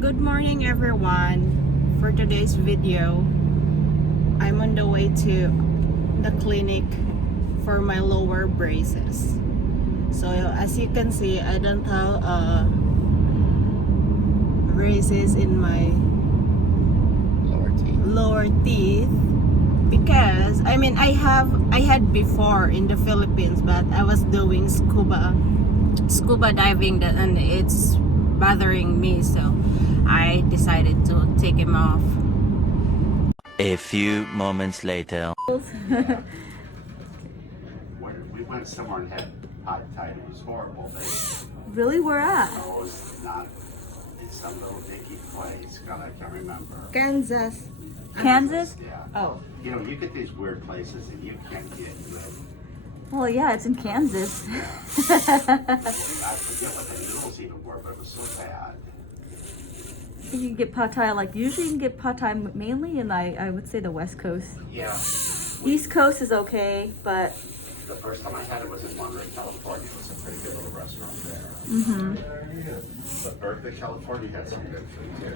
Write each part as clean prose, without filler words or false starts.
Good morning everyone. For today's video, I'm on the way to the clinic for my lower braces. So as you can see, I don't have braces in my lower teeth because I had before in the Philippines, but I was doing scuba diving and it's bothering me, so I decided to take him off. A few moments later. We went somewhere and had hot tide. It was horrible. Really? Where at? It was not in some little dicky place. God, I can't remember. Kansas. Kansas? Yeah. Oh. You know, you get these weird places and you can't get good. Well, yeah, it's in Kansas. I forget what the noodles even were, but it was so bad. You can get pad thai, usually you can get pad thai mainly in, I would say, the West Coast. Yeah. East Coast is okay, but... The first time I had it was in Monterey, California. It was a pretty good little restaurant there. Mm-hmm. But Berkeley, California had some good food too.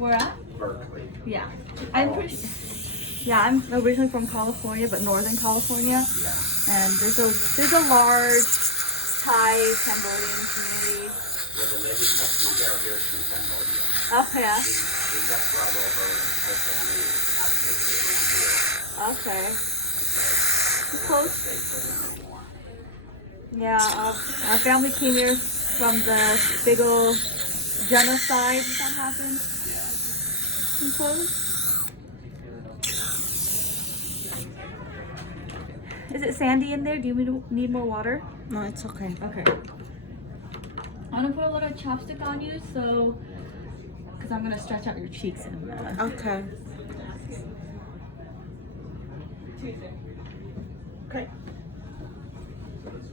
Where at? Berkeley. Yeah. I'm originally from California, but Northern California. Yeah. And there's a large Thai Cambodian community. Well, the lady customer here is from Cambodia. Oh, yeah. We got brought over with family after Okay. the Close. Yeah, our family came here from the big old genocide that happened. Yeah. In close. Is it sandy in there? Do you need more water? No, it's okay. Okay. I'm gonna put a little chapstick on you, so because I'm gonna stretch out your cheeks and. Okay. Okay.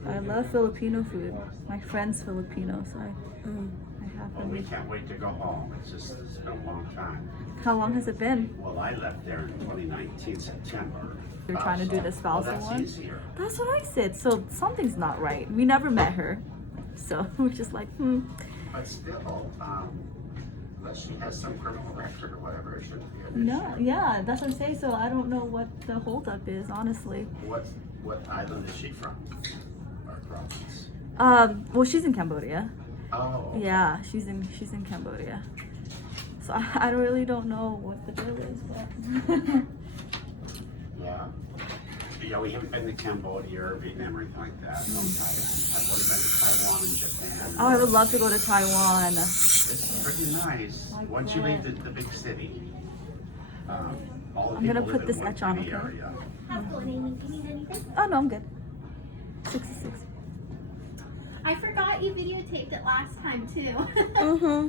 I love Filipino food. My friend's Filipino, so I have Well, them. we can't wait to go home. It's been a long time. How long has it been? Well, I left there in 2019, September. You're trying to do the spousal that's one? easier. That's what I said. So something's not right. We never met her, so we're just like, But still, unless she has some criminal record or whatever, it shouldn't be an No, issue. yeah, that's what I'm saying. So I don't know what the holdup is, honestly. What island is she from? Or province? Well, she's in Cambodia. Oh. Yeah, she's in Cambodia. So I really don't know what the deal is, but Yeah. Yeah, we haven't been to Cambodia or Vietnam or anything like that. No, I've only been to Taiwan and Japan. oh, I would love to go to Taiwan. It's pretty nice. Like Once you what? leave the big city, all the I'm gonna people put live this in one etch on, tiny okay? area. How's it going, Amy? Do you need anything? Oh no, I'm good. 66. I forgot you videotaped it last time too.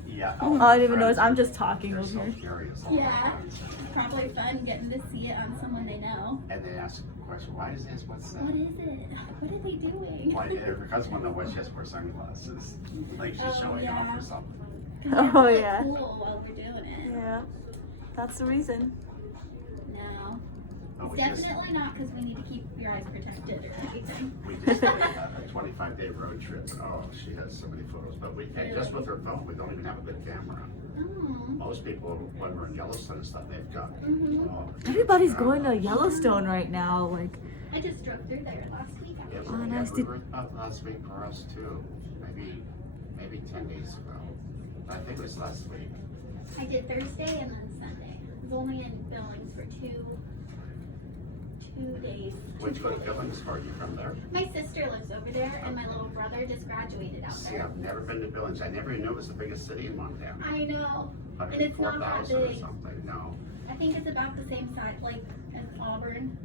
Yeah. Oh, I didn't even notice. I'm just talking They're over so here. curious. all Yeah. the time. Probably fun getting to see it on someone they know. And they ask the question, why is this? What's that? What is it? What are they doing? Why, because one of which has wear sunglasses, like she's Oh, showing yeah. off or something. 'Cause they're Oh, really yeah. cool while we're doing it. Yeah, that's the reason. No. Oh, It's we just- definitely not because we need to keep your eyes protected or anything. We just did a 25-day road trip. Oh, she has so many photos, but we can't, just with her phone, we don't even have a good camera. Oh. Most people, when we're in Yellowstone and stuff, they've got. Mhm. Everybody's going to Yellowstone right now. Like, I just drove through there last week. Yeah, Actually. Oh, nice. we were up last week for us too. Maybe 10 days ago. I think it was last week. I did Thursday and then Sunday. I was only in Billings for two days. Where'd you go to Billings for? You from there? My sister lives over there, and my little brother just graduated out See, there. I've never been to Billings. I never even knew it was the biggest city in Montana. I know, and it's not that 104,000 or big. something. No. I think it's about the same size, like as Auburn,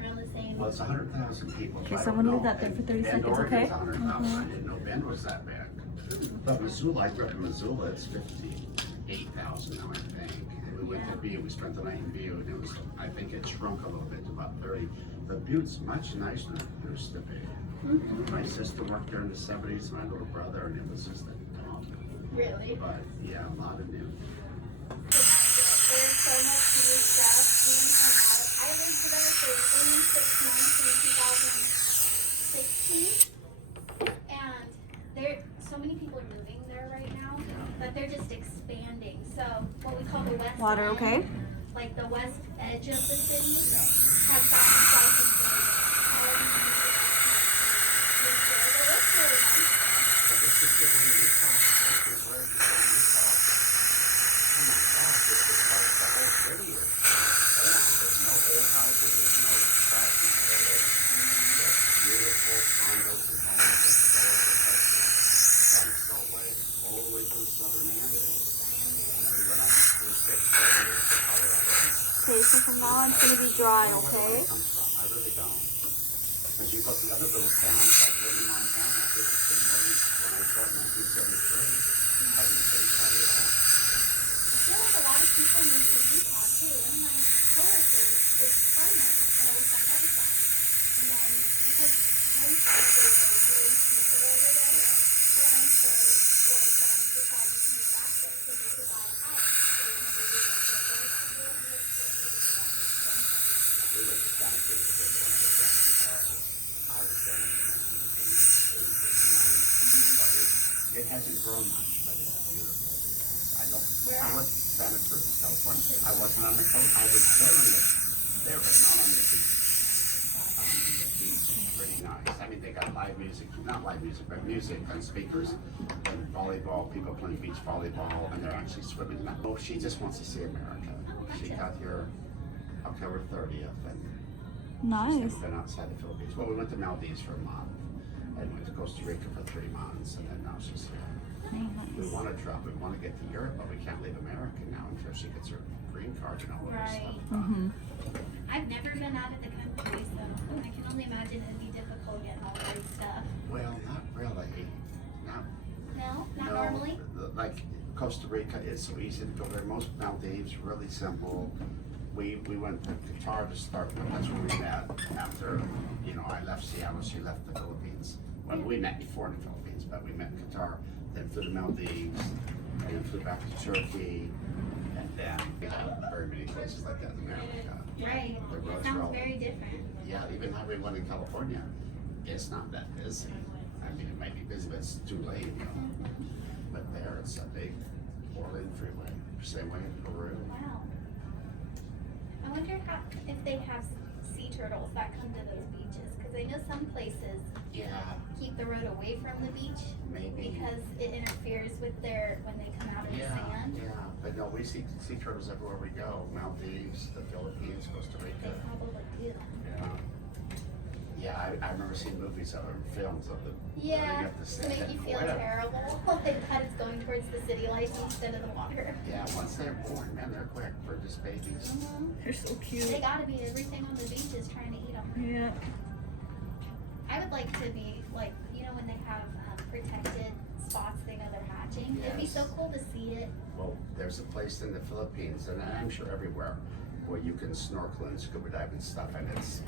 around the same. Well, it's 100,000 people. Okay, I someone don't leave know. that there for 30 Bend, seconds, Oregon's okay? 100,000. I didn't know Bend was that big. But Missoula, I grew up in Missoula. It's 58,000 now, I think. And we went to Butte. We spent the night in Butte, and it was. I think it shrunk a little bit to about 30. But Butte's much nicer than it used to be. My sister worked there in the 70s. My little brother, and it was just a dump. Really? But yeah, a lot of new. There's so much new stuff. I lived there for only 6 months in 2016, and so many people are moving there right now that they're just expanding. So what we call the west Water, end, okay? like the west edge of the city, has gotten quite inflated. All these people that come to live there. It looks really nice. But this is given Utah. This is where you go in Utah. Oh my gosh, this is like the whole city is old. There's no old houses, there's no traffic areas. There's beautiful condos and homes and stores and restaurants from Salt Lake all the way to the southern end. And then we went on Interstate 70 to Colorado. Okay, so from now on it's gonna be dry, I don't know where okay? it comes from. I really don't. Because you go to the other little towns, like living in Montana, I did the same way when I started in 1973. I didn't pay for it all. I feel like a lot of people move to Utah too. One of my coworkers was from there when I was on Yellowstone. And then because home prices are really cheaper over there, her and her boyfriend decided to move back there so they could buy a house. So they never really went to afford it. We were kind of kids when I was down in Colorado. I was down in 1988, 89. But it hasn't grown much, but it's beautiful. I was Santa Cruz, California. I wasn't on the coast. I was there, but not on the beach. The beach is pretty nice. I mean, they got live music, not live music, but music on speakers, and volleyball, people playing beach volleyball, and they're actually swimming. Oh, she just wants to see America. She got here October 30th, and she's Nice. never been outside the Philippines. Well, we went to Maldives for a month, and went to Costa Rica for 3 months, and then now she's here. We Nice. want to travel, we want to get to Europe, but we can't leave America now until she gets her green card and all of this stuff. Mm-hmm. I've never been out of the country, so I can only imagine it'd be difficult getting all that stuff. Well, not really. Not, No, not no, normally. Like Costa Rica is so easy to go there. Most Maldives really simple. We went to Qatar to start with. That's where we met. After I left Seattle, she left the Philippines. Well, we met before in the Philippines, but we met in Qatar. Then flew to Maldives, and then flew back to Turkey, and then we have very many places like that in America. Right. The It roads are sounds all- very different. Yeah, even Highway 1 in California, it's not that busy. I mean, it might be busy, but it's too late. But there, it's a big 4-lane freeway. Same way in Peru. Wow. I wonder if they have sea turtles that come to those beaches, because I know some places Yeah, keep the road away from the beach maybe. because it interferes with when they come out of the sand. Yeah. But no, we see sea turtles everywhere we go. Maldives, the Philippines, Costa They Rica. probably do. Yeah. Yeah, I remember seeing movies of them, films of them. Yeah, running up the to sand. make you feel Whatever. terrible. Like that it's going towards the city lights instead of the water. Yeah, once they're born, man, they're quick for just babies. They're so They cute. gotta be everything on the beach is trying to eat them. Yeah. I would like to be like, when they have protected spots they know they're hatching. It'd be so Yes. cool to see it. Well, there's a place in the Philippines, and I'm sure everywhere, where you can snorkel and scuba dive and stuff, and it's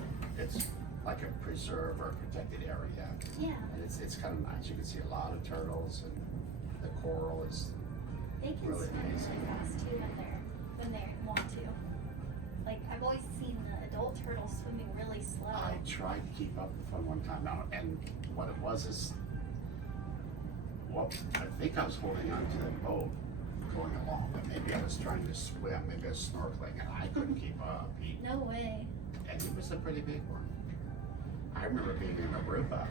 like a preserve or a protected area, Yeah, and it's kind of nice. You can see a lot of turtles, and the coral is. they can Really swim amazing. really fast too when they want to. Like I've always seen the adult turtles swimming really slow. I tried to keep up with one time now, and what it was is, well, I think I was holding on to the boat going along, but maybe I was trying to swim, maybe I was snorkeling, and I couldn't keep up. No way. And he was a pretty big one. I remember being in Aruba,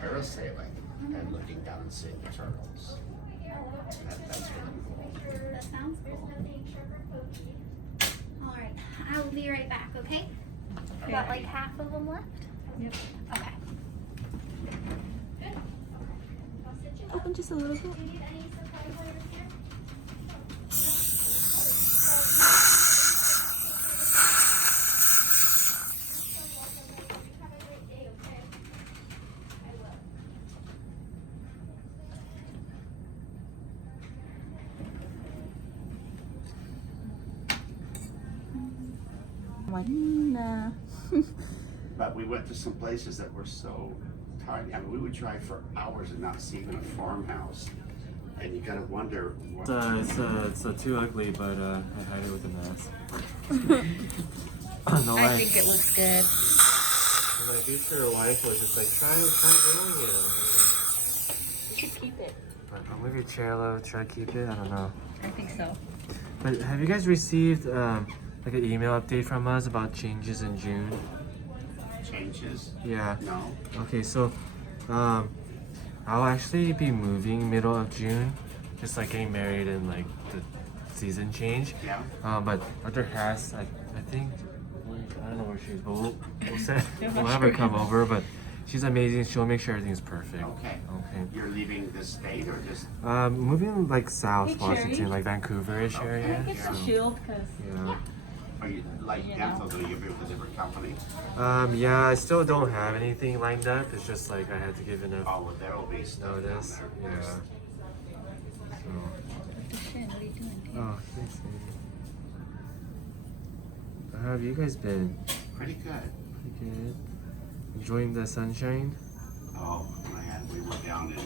parasailing, and looking down and seeing the turtles. That's really cool. That sounds cool. All right, I will be right back. Okay. Got like half of them left. Yep. Okay. Good. I'll sit you Open just a little bit. Do you need any supplies while you're here? Have a great day, okay? I will. Nah. But we went to some places that were so tiny. I mean, we would drive for hours and not see even a farmhouse. And you gotta wonder what. It's too ugly, but I hide it with a mask. No I way. think it looks good. My future wife was just like, try growing it. You should keep it. But I'll move your chair a little, try to keep it. I don't know. I think so. But have you guys received like an email update from us about changes in June? Changes? Yeah. No. Okay, so I'll actually be moving middle of June, just like getting married and like the season change. Yeah. But Dr. Hass, I think I don't know where she is, but we'll have her come over. But she's amazing. She'll make sure everything's perfect. Okay. Okay. You're leaving the state or just? Moving like South Hey, Washington, Cherry. like Vancouver-ish area. Get the So, shield because yeah. Are you like You know. Anthony? You'll be with a different company? Yeah, I still don't have anything lined up. It's just like I had to give enough Oh, well, there will be stuff down notice. there. Yeah. So. Shin, what are you doing? Oh, thanks, baby. How have you guys been? Pretty good. Pretty good. Enjoying the sunshine? Oh, man, we were down in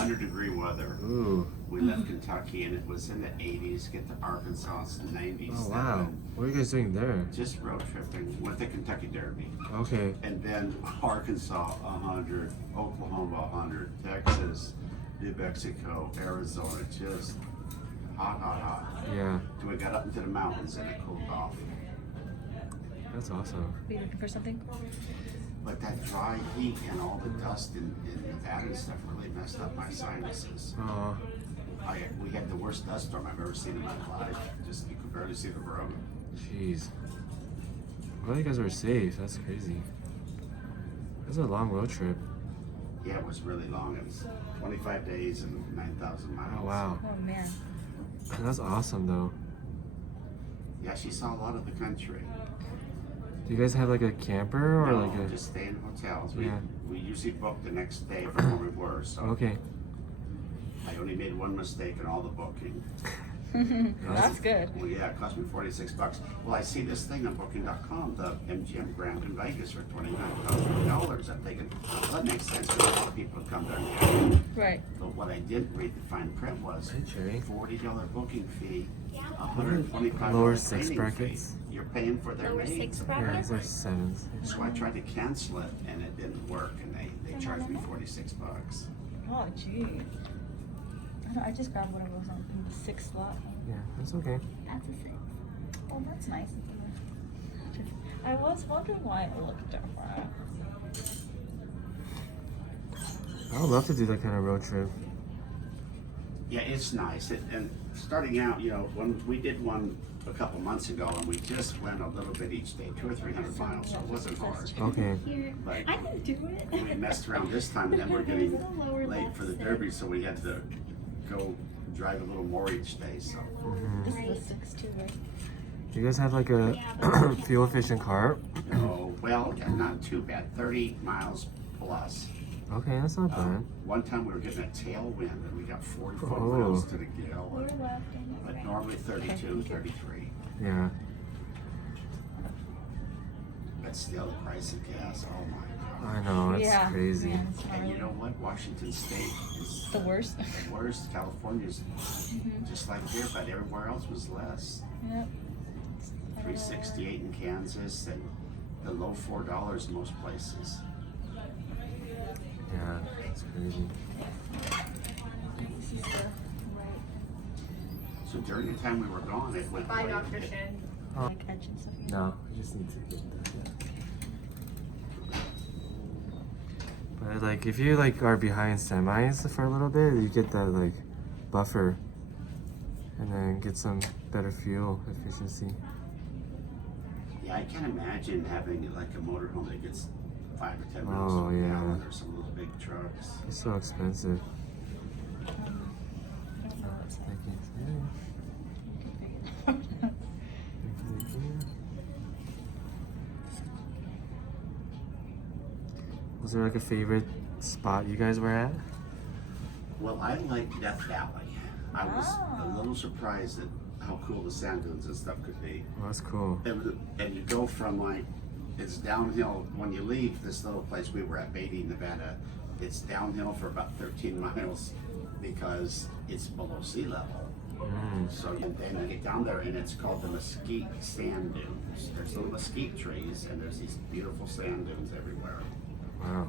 100-degree weather. Ooh. We left Kentucky and it was in the 80s. Get to Arkansas, it's 90s. Oh wow. What are you guys doing there? Just road tripping. Went to Kentucky Derby. Okay. And then Arkansas 100, Oklahoma 100, Texas, New Mexico, Arizona, just hot. Yeah. Then we got up into the mountains and it cooled off. That's awesome. Are you looking for something? But that dry heat and all the dust in Nevada and stuff really messed up my sinuses. Oh. We had the worst dust storm I've ever seen in my life. Just you could barely see the road. Jeez. Glad you guys were safe. That's crazy. That's a long road trip. Yeah, it was really long. It was 25 days and 9,000 miles. Oh wow. Oh man. That's awesome though. Yeah, she saw a lot of the country. Do you guys have like a camper or No, like a? just stay in hotels. Yeah. We usually book the next day from where we were. So Okay. I only made one mistake in all the booking. That's good. Well, yeah, it cost me $46. Well, I see this thing on Booking.com, the MGM Grand in Vegas for $29,000. I'm thinking, well, that makes sense because a lot of people come there. Right. But what I didn't read the fine print was Hey, Cherry. $40 booking fee, $125 Lower training six fee. brackets. You're paying for their Lower maid. six Yeah, brackets? these are sevens. So I tried to cancel it and it didn't work, and they charged me $46. Oh gee. I just grabbed whatever was on in the 6th slot. Yeah, that's okay. That's a 6. Oh, that's nice. I was wondering why it looked different. I would love to do that kind of road trip. Yeah, it's nice. And starting out, when we did one a couple months ago, and we just went a little bit each day, 200 or 300 miles, so it wasn't hard. Okay. Here. But I can do it. we messed around this time, and then we're getting late for the Derby, so we had to go drive a little more each day. So This is the 6th too, right? Do you guys have like a fuel efficient car? well, yeah, not too bad. 30 miles plus. Okay, that's not bad. One time we were getting a tailwind, and we got 44 Oh. miles to the gallon. We're left and But right. normally 32, 33. Yeah. But still, the price of gas, oh my God. I know, it's Yeah. crazy. Man, it's And gnarly. you know what? Washington State is The worst. the worst. California's Mm-hmm. just like here, but everywhere else was less. Yep. 368 in Kansas and the low $4 most places. Yeah, it's crazy. This is the right. So during the time we were gone, it went Bye, way- Dr. it- Shin. Like edge and stuff. No, we just need to get that. But like, if you like are behind semis for a little bit, you get that like buffer, and then get some better fuel efficiency. Yeah, I can't imagine having like a motorhome that gets 5 or 10 miles Oh, per yeah. gallon or some of those big trucks. It's so expensive. I don't know what's Thank you. Was there like a favorite spot you guys were at? Well, I like Death Valley. I was Ah. a little surprised at how cool the sand dunes and stuff could be. Oh, that's cool. And you go from like, it's downhill when you leave this little place we were at, Beatty, Nevada. It's downhill for about 13 miles because it's below sea level. So then you get down there and it's called the Mesquite Sand Dunes. There's little mesquite trees and there's these beautiful sand dunes everywhere. Wow.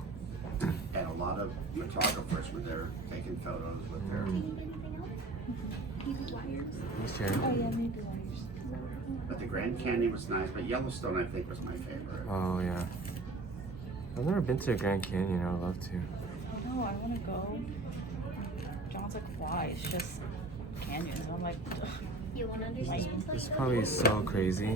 And a lot of photographers were there taking photos with their. Do you need anything else? Maybe wires? Let's share. Oh yeah, maybe wires. But the Grand Canyon was nice, but Yellowstone I think was my favorite. Oh yeah. I've never been to a Grand Canyon. I would love to. No, I want to go. John's like, why? It's just canyons. I'm like, ugh. You won't understand until It's you go. probably so crazy.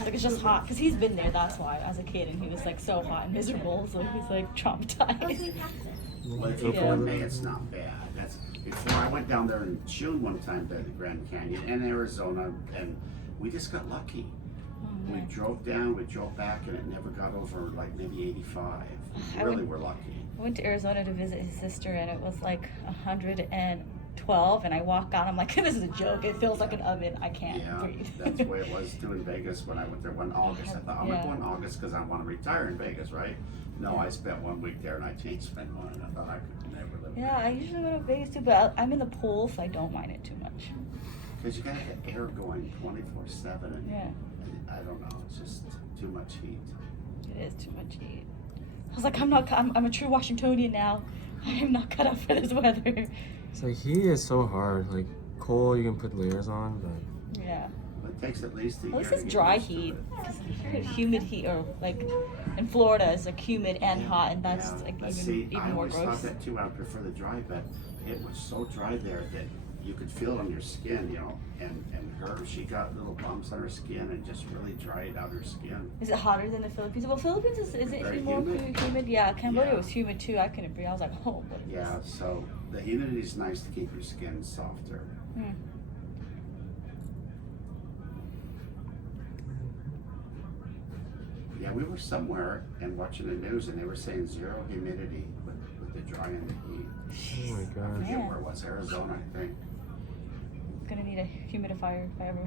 Like it's just hot because he's been there. That's why as a kid, and he was like so hot and miserable, so he's like Oh, traumatized. so we passed it. Well, if you go in May, it's not bad. That's before I went down there in June one time to the Grand Canyon in Arizona, and we just got lucky. We drove down, we drove back, and it never got over like maybe 85. I Really, would- we're lucky. I went to Arizona to visit his sister, and it was like 112. And I walk out, I'm like, this is a joke. It feels like an oven. I can't Yeah, breathe. that's the way it was too in Vegas when I went there one August. I thought I'm Yeah. gonna go in August because I want to retire in Vegas, right? No, I spent 1 week there and I changed spend one, and I thought I could never live Yeah, I usually go to Vegas too, but I'm in the pool, so I don't mind it too much. because you gotta have air going 24/7, and Yeah, I don't know, it's just too much heat. it is too much heat. I was like, I'm a true Washingtonian now. I am not cut out for this weather. It's like heat is so hard. Like coal, you can put layers on, but Yeah. But it takes at least a At year. least to it's get dry used to heat. it. 'Cause humid heat, or like in Florida, it's like humid and hot, and that's Yeah, like but even see, I more always thought gross. that too. I prefer the dry, but it was so dry there that you could feel it on your skin, you know. And she got little bumps on her skin and just really dried out her skin. Is it hotter than the Philippines? Well, Philippines is it Very more humid. humid? Yeah, Cambodia Yeah. was humid too. I couldn't breathe. I was like, oh, what is Yeah, this? so the humidity is nice to keep your skin softer. Hmm. Yeah, we were somewhere and watching the news, and they were saying zero humidity with the dry and the heat. oh my I gosh. forget Yeah. where it was, Arizona, I think. Gonna need a humidifier if I ever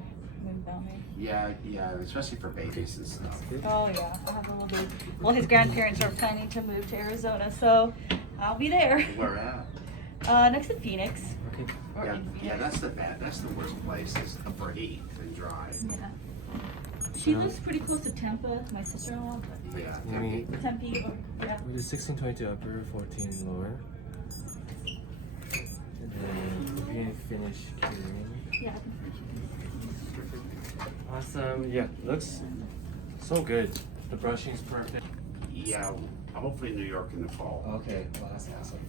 move down there. Yeah, especially for babies and stuff. Oh yeah, I have a little baby. Well, his grandparents are planning to move to Arizona, so I'll be there. Where at? Next to Phoenix. Okay. Or Yeah, in Phoenix. yeah, that's the worst place is for heat and dry. Yeah. She lives pretty close to Tampa, my sister-in-law, but Yeah, Let me- Tempe, or, yeah. We do 1622 upper, 14 lower. And then we can finish curing. Yeah. Awesome. Yeah, looks so good. The brushing's perfect. yeah. Hopefully New York in the fall, Okay, well that's awesome.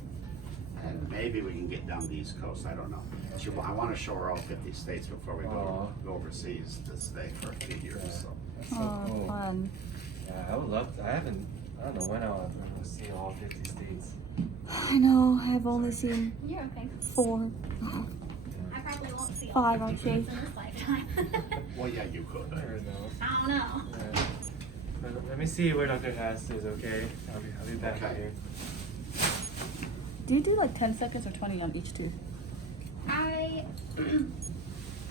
and maybe we can get down the East Coast. I don't know. I want to show her all 50 states before we Aw. go overseas to stay for a few years. Yeah. So That's so Oh, cool. fun. Yeah, I would love to. I don't know when I'll ever see all 50 states. I know, I've only seen You're okay. 4. I probably won't see all 5, 50 I'd say. states in this lifetime. well, yeah, you could. Who knows? I don't know. Yeah. But let me see where Dr. Hass is, okay? I'll be back Okay. here. Do you do like 10 seconds or 20 on each tooth? I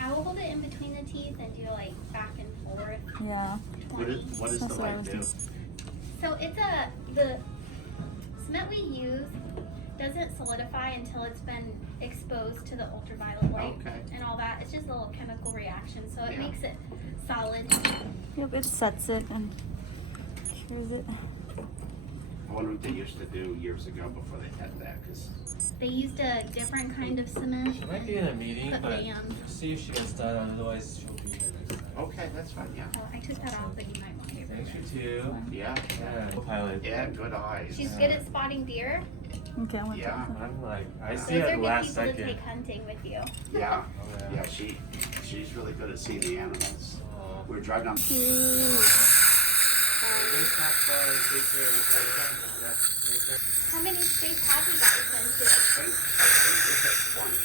will hold it in between the teeth and do like back and forth. Yeah. What is That's the what I light was do? doing. So the cement we use doesn't solidify until it's been exposed to the ultraviolet light Okay. and all that. It's just a little chemical reaction, so it Yeah. makes it solid. Yep, it sets it and cures it. I wonder what they used to do years ago before they had that, because They used a different kind of cement. She might be in a meeting, But but they, see if she gets done, otherwise she'll be here next time. okay, that's fine. Yeah, Oh, I took that off, but you might want to. Thanks you too. yeah, Yeah, co-pilot. yeah. Good eyes. She's good at spotting deer. Okay, I want Yeah. I'm like, I Those see it are at the good last people to second. take hunting with you. Yeah, Oh, yeah. She's really good at seeing the animals. Aw. We were driving down. Thanks, Matt. Bye. Take care. Yeah, take care. How many states have you guys been to? I think we hit 20.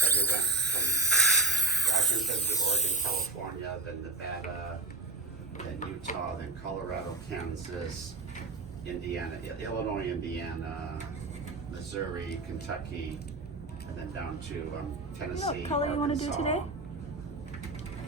But we went from Washington to Oregon, California, then Nevada, then Utah, then Colorado, Kansas, Indiana, Illinois, Indiana, Missouri, Kentucky, and then down to Tennessee, color you wanna do Arkansas, today?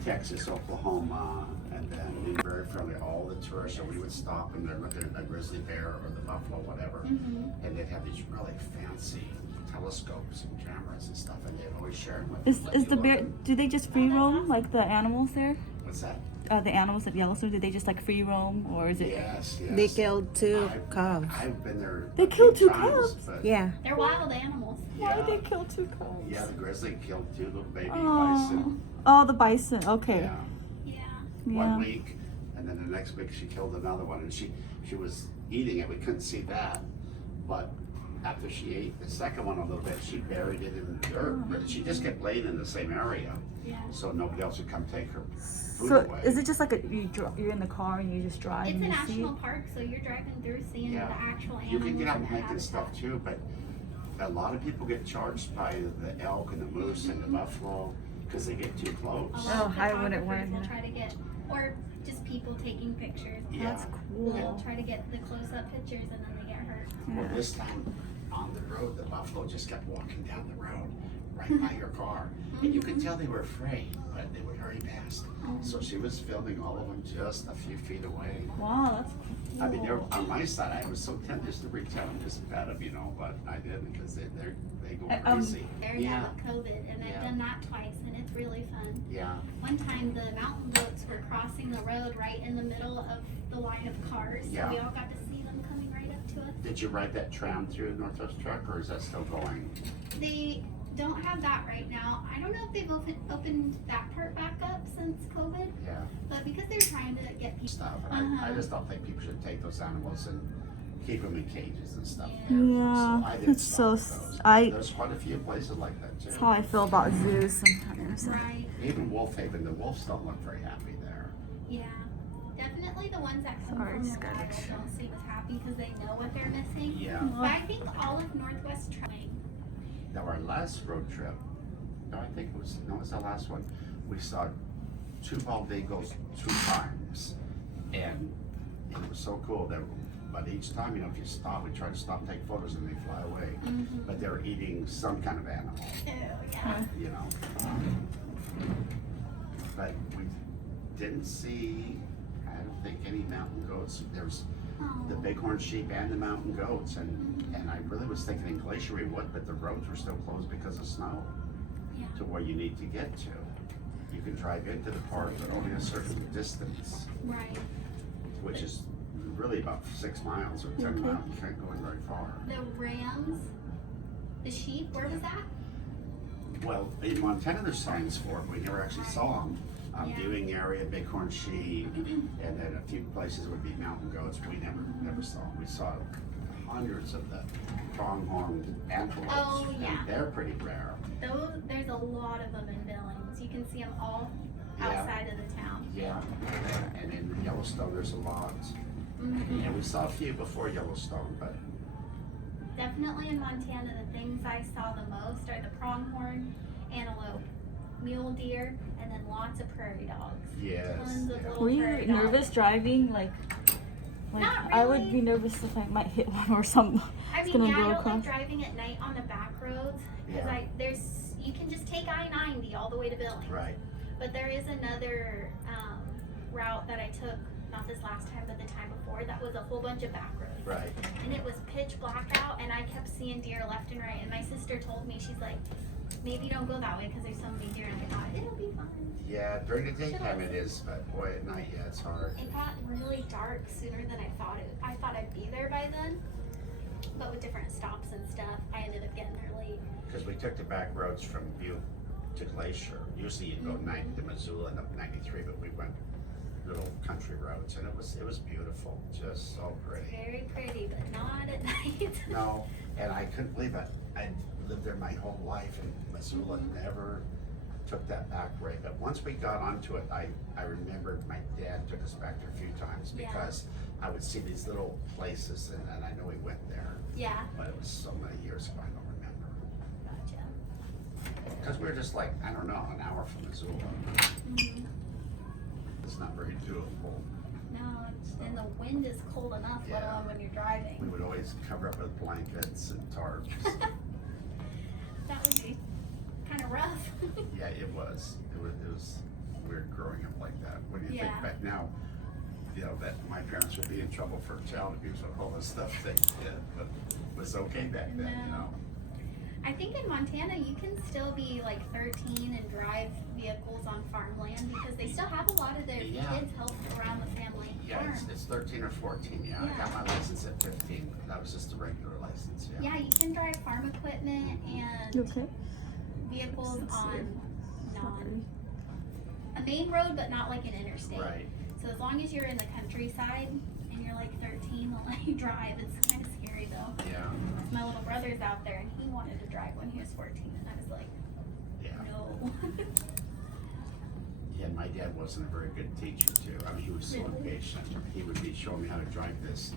Texas, Oklahoma, and then we were very friendly. All the tourists, so we would stop and they're looking at the grizzly bear or the buffalo, whatever, Mm-hmm. and they'd have these really fancy telescopes and cameras and stuff, and they'd always share them with Is let is you the look bear? at- Do they just free roam like the animals there? What's that? the animals at Yellowstone? Did they just like free roam, or is it? Yes, yes. They killed 2 I've- calves. I've been there. They a killed few 2 times, calves? but Yeah. They're wild animals. Why yeah, did they kill 2 cubs? yeah, the grizzly killed 2 little baby Oh. bison. Oh, the bison. Okay. Yeah. Yeah. Yeah. 1 week, and then the next week she killed another one, and she was eating it. We couldn't see that, but after she ate the second one a little bit, she buried it in the dirt. But she just kept laying in the same area, Yeah. so nobody else would come take her food So away. is it just like you're in the car and you just drive It's and a you see? national park, so you're driving through seeing Yeah. the actual animals. You can get out and and their hiking stuff habitat. too, but a lot of people get charged by the elk and the moose and the buffalo because they get too close. A lot Oh, of I wouldn't want photographers will to. try to get, or just people taking pictures. Yeah. That's cool. They'll try to get the close-up pictures and then they get hurt. Well, Yeah. this time on the road, the buffalo just kept walking down the road right by your car. And you could tell they were afraid, but they would hurry past. So she was filming all of them just a few feet away. Wow, that's cool. I mean, they're on my side. I was so tempted to reach out and just pet them, you know, but I didn't because they go crazy. Very Yeah. bad with COVID, and I've Yeah. done that twice, and it's really fun. Yeah. One time, the mountain goats were crossing the road right in the middle of the line of cars, so Yeah. we all got to see them coming right up to us. Did you ride that tram through Northwest Truck, or is that still going? They don't have that right now. I don't know if they've opened that part back up since COVID, Yeah. but because they're trying to get people. Stuff. And I Uh-huh. just don't think people should take those animals and keep them in cages and stuff. Yeah. there. Yeah, So I didn't it's so stop at those. I. There's quite a few places like that too. That's how I feel about zoos sometimes. Right. Even Wolf Haven, the wolves don't look very happy there. Yeah. Definitely the ones that come Sorry, from the just gotta wild make sure. don't seem as happy because they know what they're missing. Yeah. But I think all of Northwest Train. Now our last road trip, no, I think it was the last one. We saw 2 bald eagles 2 times, and it was so cool that. But each time, you know, if you stop, we try to stop and take photos, and they fly away. But they're eating some kind of animal, Oh, yeah. you know. But we didn't see, I don't think, any mountain goats. There's the Oh. bighorn sheep and the mountain goats, and I really was thinking in Glacier we would, but the roads were still closed because of snow Yeah. to where you need to get to. You can drive into the park, but only a certain distance, Right. which is really about 6 miles or 10 miles. You can't go in very far. The rams, the sheep, where was that? Well, in Montana, there's signs for it. We never actually saw them. Yeah. Viewing area, bighorn sheep, and then a few places would be mountain goats. We never saw them. We saw hundreds of the pronghorn antelopes. Oh, yeah. And they're pretty rare. There's a lot of them in Billings. You can see them all Yeah. outside of the town. Yeah. And in Yellowstone, there's a lot. Mhm. And we saw a few before Yellowstone, but Definitely in Montana, the things I saw the most are the pronghorn, antelope, mule deer, and then lots of prairie dogs. yes. Tons of Yeah. little Were you prairie nervous dogs. driving? Like Not I would really. be nervous if I might hit one or something. I It's mean, gonna yeah, go I don't across. like driving at night on the back roads because Yeah. you can just take I-90 all the way to Billings. Right. But there is another route that I took, not this last time, but the time before, that was a whole bunch of back roads. Right. And it was pitch black out, and I kept seeing deer left and right. And my sister told me, she's like, maybe don't go that way because there's so many deer. And I thought, it'll be fine. Yeah, during the daytime it is, but boy, at night, yeah, it's hard. It got really dark sooner than I thought it. I thought I'd be there by then. But with different stops and stuff, I ended up getting there late. Because we took the back roads from Butte to Glacier. Usually you go 90 to Missoula and up 93, but we went little country roads, and it was beautiful, just so pretty. Very pretty, but not at night. No, and I couldn't believe it. I lived there my whole life, and Missoula never took that back road. But once we got onto it, I remembered my dad took us back there a few times Yeah. because I would see these little places, and I know we went there, Yeah, but it was so many years ago, I don't remember. gotcha. Because we were just like, I don't know, an hour from Missoula. Mhm. It's not very doable. No, and the wind is cold enough, let Yeah. alone when you're We driving. would always cover up with blankets and tarps. That would be kind of rough. Yeah, it was weird growing up like that. When you Yeah. think back now, you know, that my parents would be in trouble for child abuse and all this stuff they did, but it was okay back then, you No. know. I think in Montana you can still be like 13 and drive vehicles on farmland because they still have a lot of their Yeah. kids help around the family Yeah, farm. it's 13 or 14, yeah. I got my license at 15. That was just a regular license, yeah. Yeah, you can drive farm equipment and You okay? vehicles on Sorry. a main road, but not like an interstate. Right. So as long as you're in the countryside and you're like 13, they'll let you drive. It's kind of scary though. Yeah, My little brother's out there and he wanted to drive when he was 14, and I was like, yeah. no. Yeah, my dad wasn't a very good teacher too. I mean, he was so Really? impatient. He would be showing me how to drive this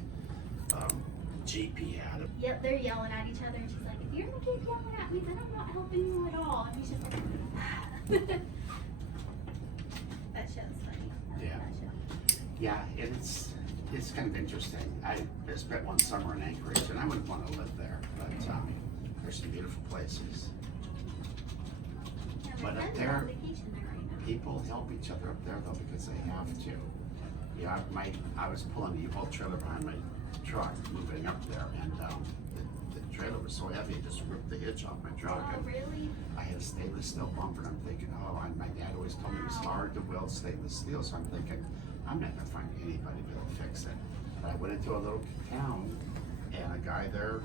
Jeep he had. Yep, they're yelling at each other, and she's like, if you're gonna keep yelling at me, then I'm not helping you at all. And he's just like, that show's funny. I like Yeah. that show. Yeah, it's kind of interesting. I spent one summer in Anchorage, and I wouldn't want to live there, but there's some beautiful places. Yeah, But my up friends there- are on vacation there right now. People help each other up there though because they have to. Yeah, I was pulling the U-Haul trailer behind my truck, moving up there, and the trailer was so heavy it just ripped the hitch off my truck. Oh, And really? I had a stainless steel bumper, and I'm thinking, and my dad always told me it was hard to weld stainless steel, so I'm thinking, I'm not gonna find anybody to be able to fix it. But I went into a little town, and a guy there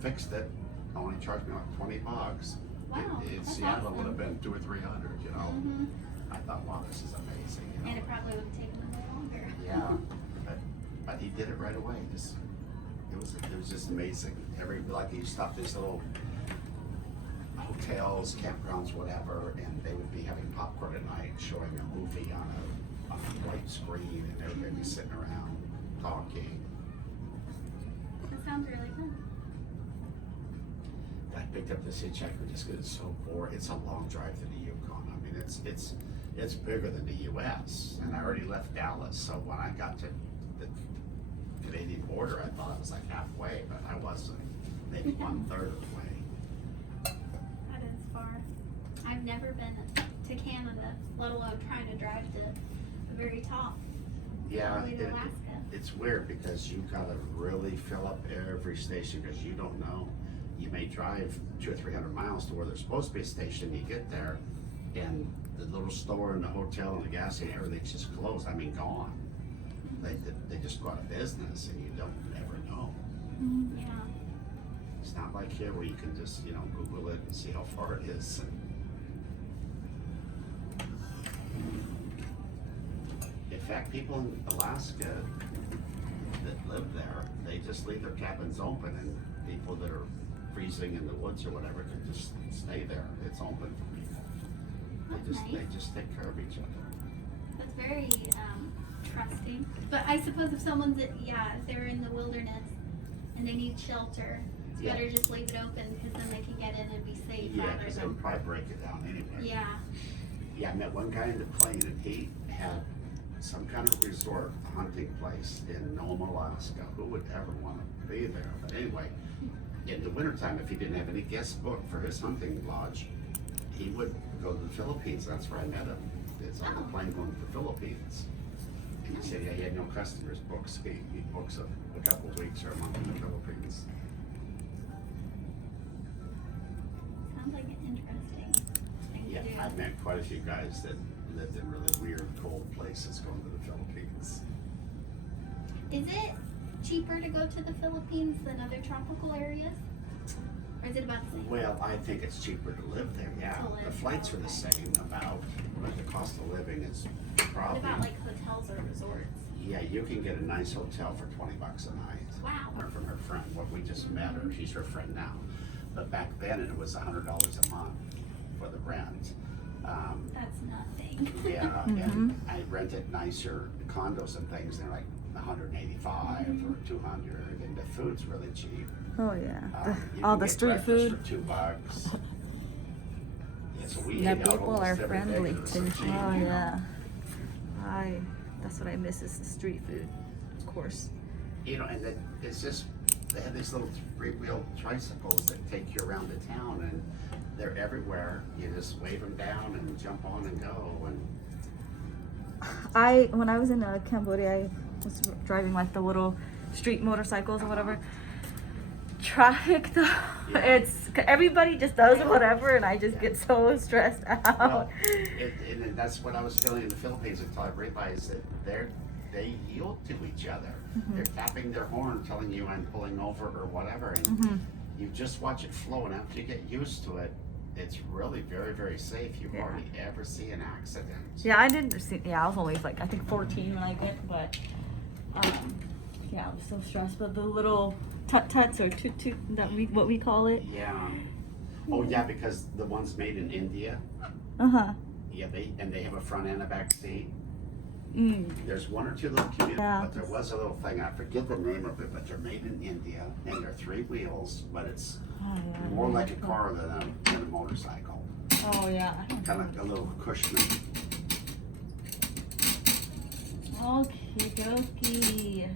fixed it, only charged me like $20. Wow, In that's Seattle, it would have awesome. been $200 or $300, you know. Mm-hmm. I thought, wow, this is amazing, you know. And it probably would have taken a little longer. Yeah, but he did it right away. It was just amazing. Like he stopped these little hotels, campgrounds, whatever, and they would be having popcorn at night, showing a movie on a white screen, and everybody would be sitting around talking. That sounds really fun. I picked up this hitchhiker just because it's so boring. It's a long drive to the Yukon. I mean, it's bigger than the U.S. and I already left Dallas, so when I got to the Canadian border, I thought I was like halfway, but I wasn't. Maybe 1/3 of the way. That is far. I've never been to Canada, let alone trying to drive to the very top. Yeah, All the way to Alaska. it's weird because you gotta really fill up every station because you don't know. You may drive 200 or 300 miles to where there's supposed to be a station. You get there, and the little store and the hotel and the gas station, everything's just closed. I mean, gone. They just go out of business, and you don't ever know. Yeah. It's not like here where you can just Google it and see how far it is. In fact, people in Alaska that live there, they just leave their cabins open, and people that are freezing in the woods or whatever can just stay there. It's open for people. That's nice. They just take care of each other. That's very trusting. But I suppose if someone's, if they're in the wilderness and they need shelter, it's Yeah. better just leave it open because then they can get in and be safe Yeah, rather because they would than. probably break it down anyway. Yeah. Yeah, I met one guy in the plane, and he had some kind of resort hunting place in Nome, Alaska. Who would ever want to be there? But anyway, in the wintertime, if he didn't have any guests booked for his hunting lodge, he would go to the Philippines. That's where I met him. It's on the plane going to the Philippines. And he said, he had no customers booked. So he books a couple of weeks or a month in the Philippines. Sounds like an interesting thing Yeah, to do. I've met quite a few guys that lived in really weird, cold places going to the Philippines. Is it cheaper to go to the Philippines than other tropical areas? Or is it about the same? Well, I think it's cheaper to live there, yeah. To live, The flights are the okay. same about, but the cost of living is What probably, about like hotels or resorts? yeah, you can get a nice hotel for $20 a night. Wow. Or from her friend, what we just met her, she's her friend now. But back then, it was $100 a month for the rent. That's nothing. Yeah, and I rented nicer condos and things, they're like 185 or 200, and the food's really cheap. Oh yeah. You All can the get street breakfast food. for $2. Yeah, so we The ate out people almost are every day friendly 'cause it too. was so cheap, Oh you know. yeah. That's what I miss is the street food, of course. And it's just, they have these little three-wheel tricycles that take you around the town, and they're everywhere. You just wave them down and jump on and go, and When I was in Cambodia, I was driving like the little street motorcycles or whatever. traffic though, Yeah. it's everybody just does whatever, and I just get so stressed out. Well, and that's what I was feeling in the Philippines until I realized that they yield to each other. They're tapping their horn, telling you I'm pulling over or whatever, and you just watch it flow. And after you get used to it, it's really very, very safe. You hardly ever see an accident. Yeah, I didn't see. Yeah, I was only like I think 14 when I went, but yeah, I was so stressed. But the little tut-tuts or toot-toot, what we call it. Yeah. Oh yeah, because the ones made in India. Yeah, they have a front and a back seat. There's one or two little communities, but there was a little thing, I forget the name of it, but they're made in India and they're 3 wheels, but it's more like a car than a motorcycle. Oh yeah. Kind of a little cushion. Okie dokie.